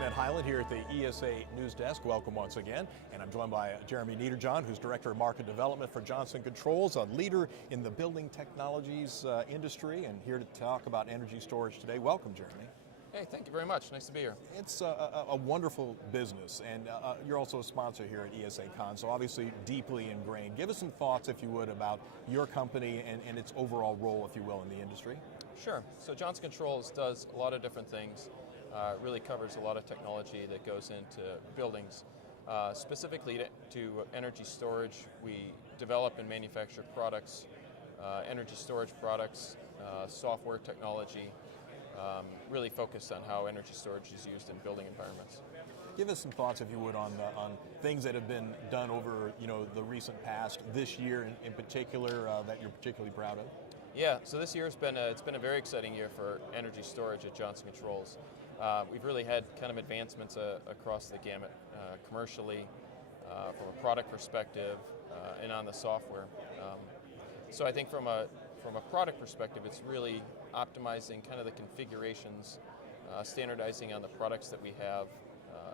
I'm Ed Highland here at the ESA News Desk. Welcome once again. And I'm joined by Jeremy Niederjohn, who's Director of Market Development for Johnson Controls, a leader in the building technologies industry, and here to talk about energy storage today. Welcome, Jeremy. Hey, thank you very much. Nice to be here. It's a wonderful business, and you're also a sponsor here at ESA Con, so obviously deeply ingrained. Give us some thoughts, if you would, about your company and its overall role, if you will, in the industry. Sure. So Johnson Controls does a lot of different things. Really covers a lot of technology that goes into buildings. Specifically to energy storage, we develop and manufacture products, energy storage products, software technology, really focused on how energy storage is used in building environments. Give us some thoughts, if you would, on things that have been done over the recent past, this year in particular, that you're particularly proud of. Yeah, so this year it's been a very exciting year for energy storage at Johnson Controls. We've really had kind of advancements across the gamut, commercially, from a product perspective, and on the software. So I think from a product perspective, it's really optimizing kind of the configurations, standardizing on the products that we have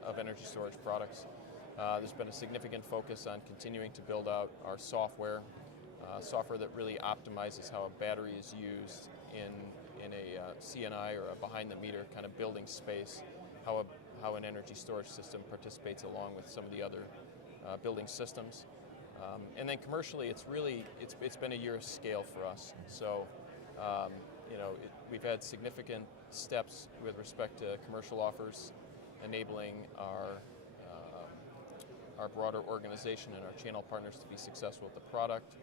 of energy storage products. There's been a significant focus on continuing to build out our software that really optimizes how a battery is used in a CNI or a behind-the-meter kind of building space, how an energy storage system participates along with some of the other building systems. And then commercially, it's been a year of scale for us. So we've had significant steps with respect to commercial offers, enabling our broader organization and our channel partners to be successful with the product.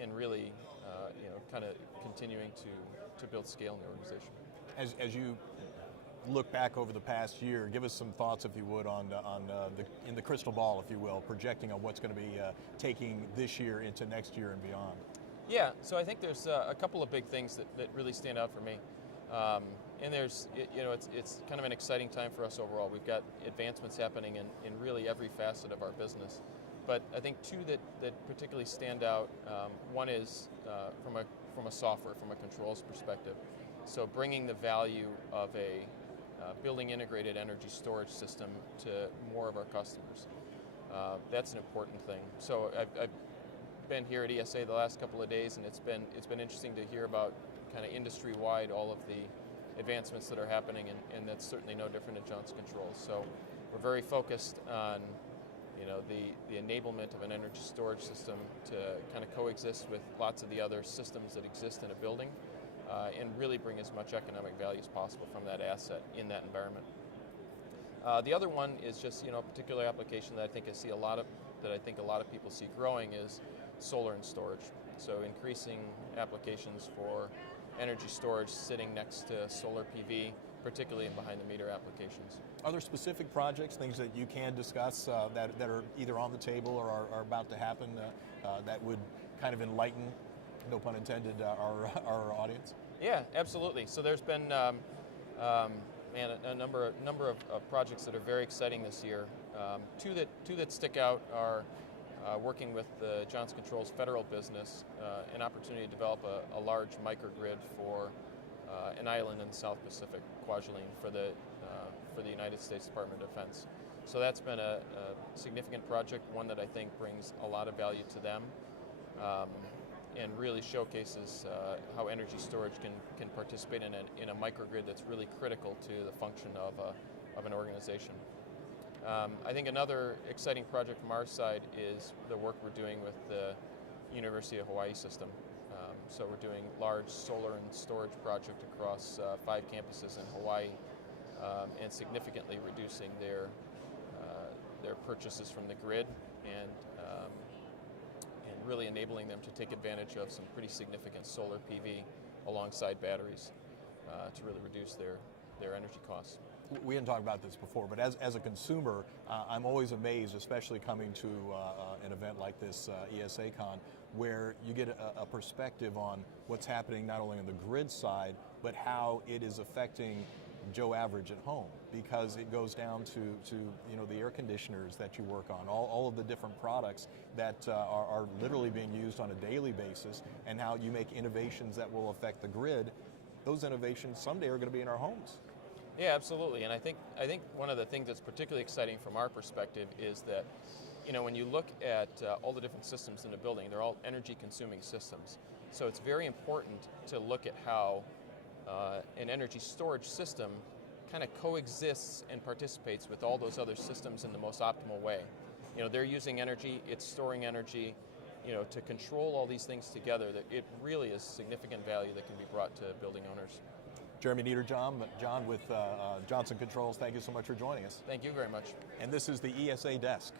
And really, kind of continuing to build scale in the organization. As you look back over the past year, give us some thoughts, if you would, in the crystal ball, if you will, projecting on what's going to be taking this year into next year and beyond. Yeah, so I think there's a couple of big things that really stand out for me. And there's, it's kind of an exciting time for us overall. We've got advancements happening in really every facet of our business. But I think two that particularly stand out, one is from a software, from a controls perspective. So bringing the value of a building integrated energy storage system to more of our customers. That's an important thing. So I've been here at ESA the last couple of days, and it's been interesting to hear about kind of industry-wide all of the advancements that are happening, and that's certainly no different at Johnson Controls. So we're very focused on the enablement of an energy storage system to kind of coexist with lots of the other systems that exist in a building, and really bring as much economic value as possible from that asset in that environment. The other one is just a particular application that I think a lot of people see growing is solar and storage. So increasing applications for energy storage sitting next to solar PV, particularly in behind-the-meter applications. Are there specific projects, things that you can discuss that are either on the table or are about to happen that would kind of enlighten, no pun intended, our audience? Yeah, absolutely. So there's been a number of projects that are very exciting this year. Two that stick out are working with the Johnson Controls federal business, an opportunity to develop a large microgrid for an island in the South Pacific, Kwajalein, for the United States Department of Defense. So that's been a significant project, one that I think brings a lot of value to them, and really showcases how energy storage can participate in a microgrid that's really critical to the function of an organization. I think another exciting project from our side is the work we're doing with the University of Hawaii system. So we're doing large solar and storage project across 5 campuses in Hawaii, and significantly reducing their purchases from the grid, and really enabling them to take advantage of some pretty significant solar PV alongside batteries to really reduce their energy costs. We hadn't talked about this before, but as a consumer, I'm always amazed, especially coming to an event like this, ESA Con, where you get a perspective on what's happening not only on the grid side, but how it is affecting Joe Average at home, because it goes down to the air conditioners that you work on, all of the different products that are literally being used on a daily basis, and how you make innovations that will affect the grid. Those innovations someday are going to be in our homes. Yeah, absolutely. And I think one of the things that's particularly exciting from our perspective is that, when you look at all the different systems in the building, they're all energy-consuming systems. So it's very important to look at how an energy storage system kind of coexists and participates with all those other systems in the most optimal way. They're using energy, it's storing energy. To control all these things together, that it really is significant value that can be brought to building owners. Jeremy Niederjohn, John with Johnson Controls, thank you so much for joining us. Thank you very much. And this is the ESA Desk.